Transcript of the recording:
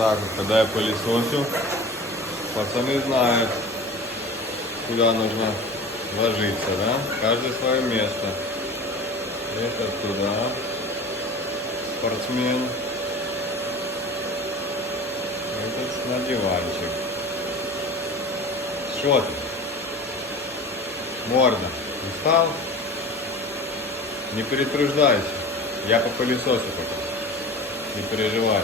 так вот, когда я пылесосю, пацаны знают, куда нужно ложиться, да? Каждый свое место. Этот туда, спортсмен. Этот на диванчик. Что ты? Морда. Устал? Не перетруждайся. Я попылесосю пока. Не переживай.